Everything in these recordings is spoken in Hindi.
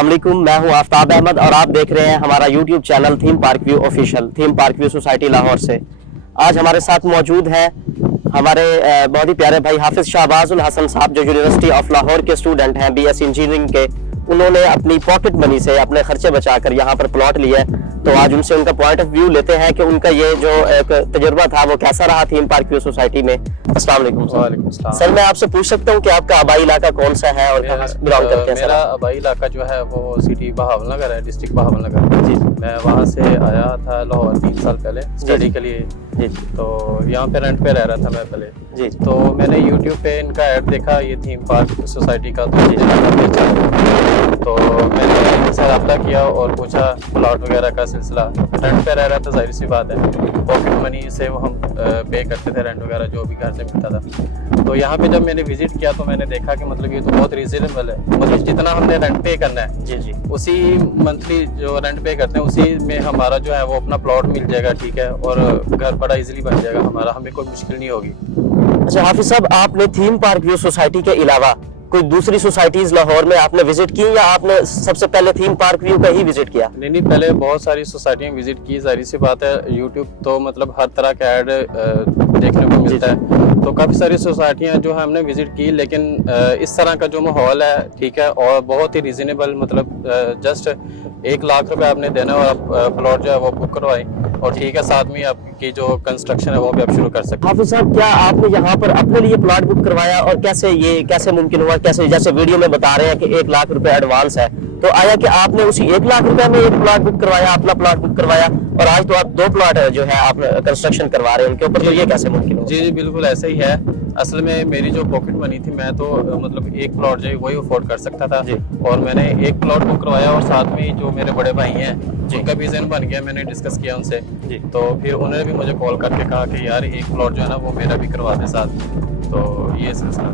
अस्सलाम वालेकुम, मैं हूं आफ्ताब अहमद और आप देख रहे हैं हमारा YouTube channel theme park view official, theme park view society Lahore से। आज हमारे साथ मौजूद हैं हमारे बहुत ही प्यारे भाई हाफिज शाहबाजुल हसन साहब, जो यूनिवर्सिटी ऑफ लाहौर के स्टूडेंट हैं, बीएससी इंजीनियरिंग के। उन्होंने अपनी पॉकेट मनी से अपने खर्चे बचाकर यहाँ पर प्लॉट लिया है। तो आज उनसे उनका पॉइंट ऑफ व्यू लेते हैं कि उनका ये जो एक तजुर्बा था वो कैसा रहा थीम पार्क व्यू सोसाइटी में। अस्सलाम वालेकुम सर। सर मैं आपसे पूछ सकता हूँ कि आपका आबाई इलाका कौन सा है और कहाँ बिलोंग करते हैं? मेरा आबाई इलाका जो है वो सिटी बहावलनगर है, डिस्ट्रिक्ट बहावलनगर। जी, मैं वहाँ से आया था लाहौर 3 साल पहले स्टडी के लिए। जी, तो यहाँ पे रेंट पे रह रहा था मैं पहले। जी, तो मैंने यूट्यूब पे इनका ऐड देखा, ये थीम पार्क सोसाइटी का, तो मैंने इनसे रब्ता किया और पूछा प्लॉट वगैरह का सिलसिला। रेंट पे रह रहा था, जाहिर सी बात है, पॉकेट मनी से वो हम पे करते थे रेंट वगैरह जो भी घर से मिलता था। तो यहाँ पे जब मैंने विजिट किया तो मैंने देखा कि मतलब ये तो बहुत रीजनेबल है, मतलब जितना हमने रेंट पे करना है जी जी उसी मंथली जो रेंट पे करते हैं उसी में हमारा जो है वो अपना प्लॉट मिल जाएगा, ठीक है, और घर बड़ा इजीली बन जाएगा हमारा, हमें कोई मुश्किल नहीं होगी। अच्छा हाफिज साहब, आपने थीम पार्क व्यू सोसाइटी के अलावा कोई दूसरी सोसाइटीज लाहौर में आपने विजिट की या आपने सबसे पहले थीम पार्क व्यू का ही विजिट किया? नहीं, पहले बहुत सारी सोसाइटियां विजिट की, जाहिर सी बात है, यूट्यूब तो मतलब हर तरह का ऐड देखने को मिलता है, तो काफ़ी सारी सोसाइटियां जो है हमने विजिट की, लेकिन इस तरह का जो माहौल है, ठीक है, और बहुत ही रीजनेबल, मतलब जस्ट 1 लाख रुपए आपने देना और आप प्लॉट जो है वो बुक करवाएं और ठीक है, साथ में आपकी जो कंस्ट्रक्शन है वो भी आप शुरू कर सकते हैं। हाफिज साहब, क्या आपने यहाँ पर अपने लिए प्लॉट बुक करवाया और कैसे मुमकिन हुआ? कैसे, जैसे वीडियो में बता रहे हैं कि 1 लाख रुपए एडवांस है, तो आया कि आपने उसी 1 लाख रुपए में एक प्लॉट बुक करवाया, अपना प्लॉट बुक करवाया, और आज तो आप 2 प्लॉट जो है आप कंस्ट्रक्शन करवा रहे हैं उनके ऊपर, तो ये कैसे मुमकिन हुआ? जी, बिल्कुल ऐसे ही है। असल में मेरी जो पॉकेट मनी थी, मैं तो मतलब एक प्लॉट जो है वही अफोर्ड कर सकता था, और मैंने एक प्लॉट बुक करवाया, और साथ में जो मेरे बड़े भाई हैं उनका भी ज़हन बन गया, मैंने डिस्कस किया उनसे, तो फिर उन्होंने भी मुझे कॉल करके कहा कि यार एक प्लॉट जो है ना वो मेरा भी करवा दे साथ। तो ये सिलसिला।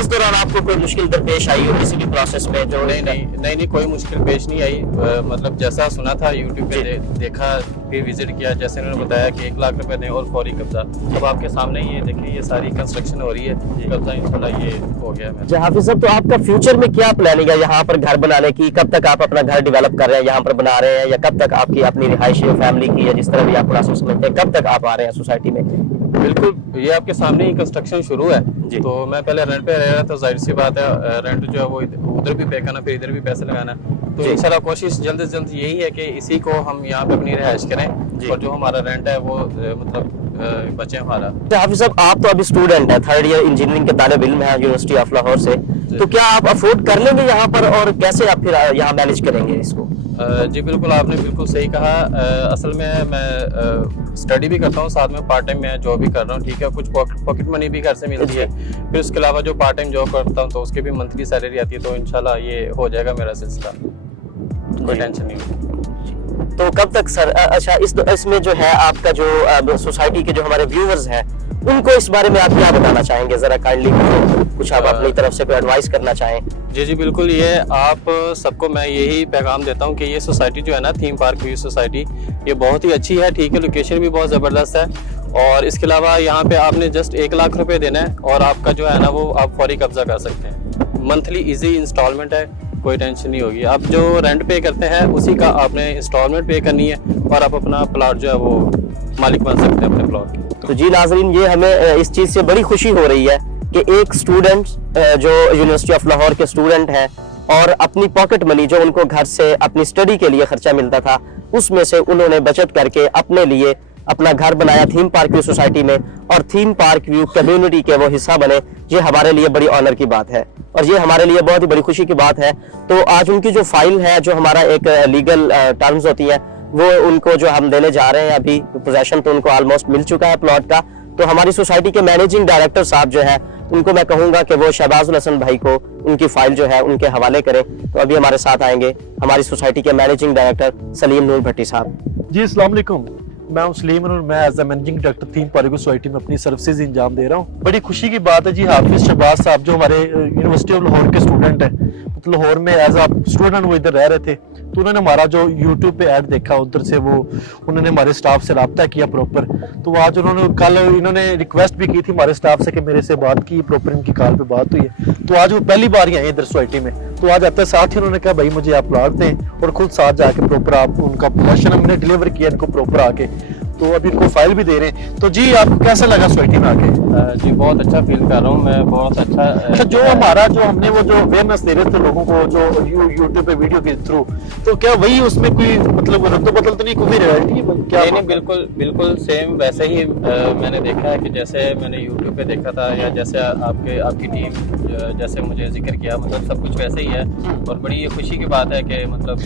इस दौरान आपको कोई मुश्किल दरपेश आई हो किसी भी प्रोसेस में? जो नहीं, कोई मुश्किल पेश नहीं आई। मतलब जैसा सुना था यूट्यूब पे देखा, फिर विजिट किया, जैसे उन्होंने बताया कि 1 लाख रुपए दें और फौरी कब्जा। अब आपके सामने ये देखिए, ये सारी कंस्ट्रक्शन हो रही है, कब्जा इंशाल्लाह ये हो गया है। जी हाफिज साहब, तो आपका फ्यूचर में क्या प्लानिंग है यहाँ पर घर बनाने की? कब तक आप अपना घर डेवलप कर रहे हैं, यहाँ पर बना रहे हैं, या कब तक आपकी अपनी रिहाइश फैमिली की, या जिस तरह भी आप प्रोसेस समझते हैं, कब तक आप आ रहे हैं सोसाइटी में? बिल्कुल, ये आपके सामने ही कंस्ट्रक्शन शुरू है। तो मैं पहले रेंट पे रह रहा था, जाहिर सी बात है, रेंट जो है वो उधर भी पे करना, फिर इधर भी पैसे लगाना, तो इंशाल्लाह कोशिश जल्द से जल्द यही है कि इसी को हम यहाँ पे अपनी रिहाइश करें, और जो हमारा रेंट है वो मतलब बचे हमारा। हाफिज साहब, आप तो अभी स्टूडेंट है, 3rd ईयर इंजीनियरिंग के तालिब इल्म है यूनिवर्सिटी ऑफ लाहौर से, तो क्या आप अफोर्ड कर लेंगे यहाँ पर, और कैसे आप फिर यहाँ मैनेज करेंगे इसको? जी बिल्कुल, आपने बिल्कुल सही कहा। असल में मैं स्टडी भी करता हूँ, साथ में पार्ट टाइम मैं जॉब भी कर रहा हूँ, ठीक है, कुछ पॉकेट मनी भी घर से मिलती है, फिर उसके अलावा जो पार्ट टाइम जॉब करता हूँ तो उसके भी मंथली सैलरी आती है, तो इंशाल्लाह ये हो जाएगा मेरा सिलसिला, कोई टेंशन नहीं। तो कब तक सर? अच्छा, इसमें जो है आपका जो सोसाइटी के जो हमारे व्यूअर्स हैं उनको इस बारे में आप क्या बताना चाहेंगे? जरा काइंडली कुछ आप अपनी तरफ से कोई एडवाइस करना चाहें? जी बिल्कुल, ये आप सबको मैं यही पैगाम देता हूँ कि ये सोसाइटी जो है ना, थीम पार्क व्यू सोसाइटी, ये बहुत ही अच्छी है, ठीक है, लोकेशन भी बहुत ज़बरदस्त है, और इसके अलावा यहाँ पे आपने जस्ट 1 लाख रुपए देना है और आपका जो है ना वो आप फौरी कब्जा कर सकते हैं। मंथली इजी इंस्टॉलमेंट है, कोई टेंशन नहीं होगी। आप जो रेंट पे करते हैं उसी का आपने इंस्टॉलमेंट पे करनी है, और आप अपना प्लॉट जो है वो मालिक बन सकते हैं अपने प्लॉट के। तो जी नाजरीन, ये हमें इस चीज़ से बड़ी खुशी हो रही है कि एक स्टूडेंट जो यूनिवर्सिटी ऑफ लाहौर के स्टूडेंट हैं, और अपनी पॉकेट मनी जो उनको घर से अपनी स्टडी के लिए खर्चा मिलता था, उसमें से उन्होंने बचत करके अपने लिए अपना घर बनाया थीम पार्क व्यू सोसाइटी में, और थीम पार्क व्यू कम्युनिटी के वो हिस्सा बने। ये हमारे लिए बड़ी ऑनर की बात है, और ये हमारे लिए बहुत ही बड़ी खुशी की बात है। तो आज उनकी जो फाइल है, जो हमारा एक लीगल टर्म्स होती है, वो उनको जो हम देने जा रहे हैं, अभी पोजेशन तो उनको ऑलमोस्ट मिल चुका है प्लॉट का। तो हमारी सोसाइटी के मैनेजिंग डायरेक्टर साहब जो है, उनको मैं कहूंगा कि वो शहबाजुल हसन भाई को उनकी फाइल जो है उनके हवाले करें। तो अभी हमारे साथ आएंगे हमारी सोसाइटी के मैनेजिंग डायरेक्टर सलीम नूर भट्टी साहब। जी अस्सलाम वालेकुम, मैं हूं सलीम और मैं as a managing director theme park view society में अपनी सर्विसेज इंजाम दे रहा हूं। बड़ी खुशी की बात है जी, हाफिज शहबाज साहब जो हमारे यूनिवर्सिटी ऑफ लाहौर के स्टूडेंट हैं, मतलब लाहौर में एज आ स्टूडेंट वो इधर रह रहे थे, तो उन्होंने हमारा जो यूट्यूब पे ऐड देखा, उधर से वो उन्होंने हमारे स्टाफ से रब्ता किया प्रॉपर। तो आज उन्होंने कल इन्होंने रिक्वेस्ट भी की थी हमारे स्टाफ से कि मेरे से बात की, प्रॉपर इनकी कॉल पे बात हुई है। तो आज वो पहली बार ही आए इधर सोसाइटी में, तो आज आते साथ ही उन्होंने कहा भाई मुझे आप प्लाट दें और खुद साथ जाके प्रॉपर आप उनका पोर्शन हमने डिलीवर किया इनको प्रॉपर आके, तो अभी इनको फाइल भी दे रहे हैं। तो जी आपको कैसा लगा सोसाइटी में आके? जी बहुत अच्छा फील कर रहा हूँ मैं, बहुत अच्छा। अच्छा, जो हमारा जो हमने वो जो अवेयरनेस दे रहे थे लोगों को जो यूट्यूब पे वीडियो के थ्रू, तो क्या वही उसमें कोई मतलब रद्द बदल तो नहीं, कोई रियलिटी क्या? नहीं, बिल्कुल बिल्कुल सेम वैसे ही मैंने देखा है कि जैसे मैंने यूट्यूब पे देखा था, या जैसे आपकी टीम जैसे मुझे जिक्र किया, मतलब सब कुछ वैसे ही है। और बड़ी ये खुशी की बात है कि मतलब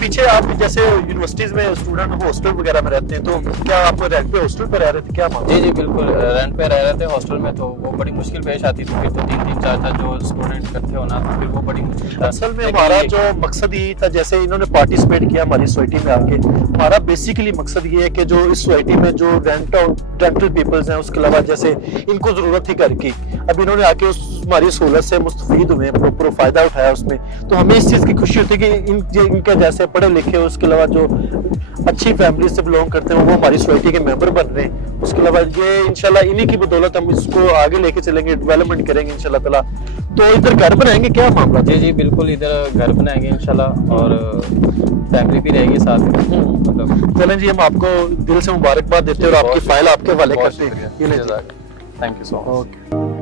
पीछे आप जैसे यूनिवर्सिटीज में स्टूडेंट हॉस्टल वगैरह में रहते हैं, तो क्या आप रेंट पे हॉस्टल पे रह रहे थे क्या? जी जी बिल्कुल, रेंट पे रह रहे थे हॉस्टल में, तो वो बड़ी मुश्किल पेश आती थी। फिर तो 3-3 4-4 जो स्टूडेंट इकट्ठे होना, तो फिर वो बड़ी मुश्किल था। असल में हमारा जो मकसद यही था, जैसे इन्होंने पार्टिसिपेट किया हमारी सोसाइटी में आके, हमारा बेसिकली मकसद ये है कि जो इस सोसाइटी में जो रेंटल पीपल्स हैं, उसके अलावा जैसे इनको जरूरत थी घर की, अब इन्होंने आके उस हमारी सहूलत से मुस्तफीद हुए, प्रॉपर फायदा उठाया उसमें, तो हमें इस चीज की खुशी होती है कि इनके जैसे पढ़े लिखे, उसके अलावा जो अच्छी फैमिली से बिलोंग करते हैं वो हमारी सोसाइटी के मेंबर बन रहे हैं। उसके अलावा ये इंशाल्लाह इन्हीं की बदौलत हम इसको आगे लेके चलेंगे, डेवलपमेंट करेंगे इंशाल्लाह ताला। तो इधर घर बनाएंगे क्या मामला? जी जी बिल्कुल, इधर घर बनाएंगे इंशाल्लाह, और फैमिली भी रहेगी साथ में। मतलब चलें जी, हम आपको दिल से मुबारकबाद देते हैं और आपकी फाइल आपके हवाले करते हैं। Thank you so much. Okay.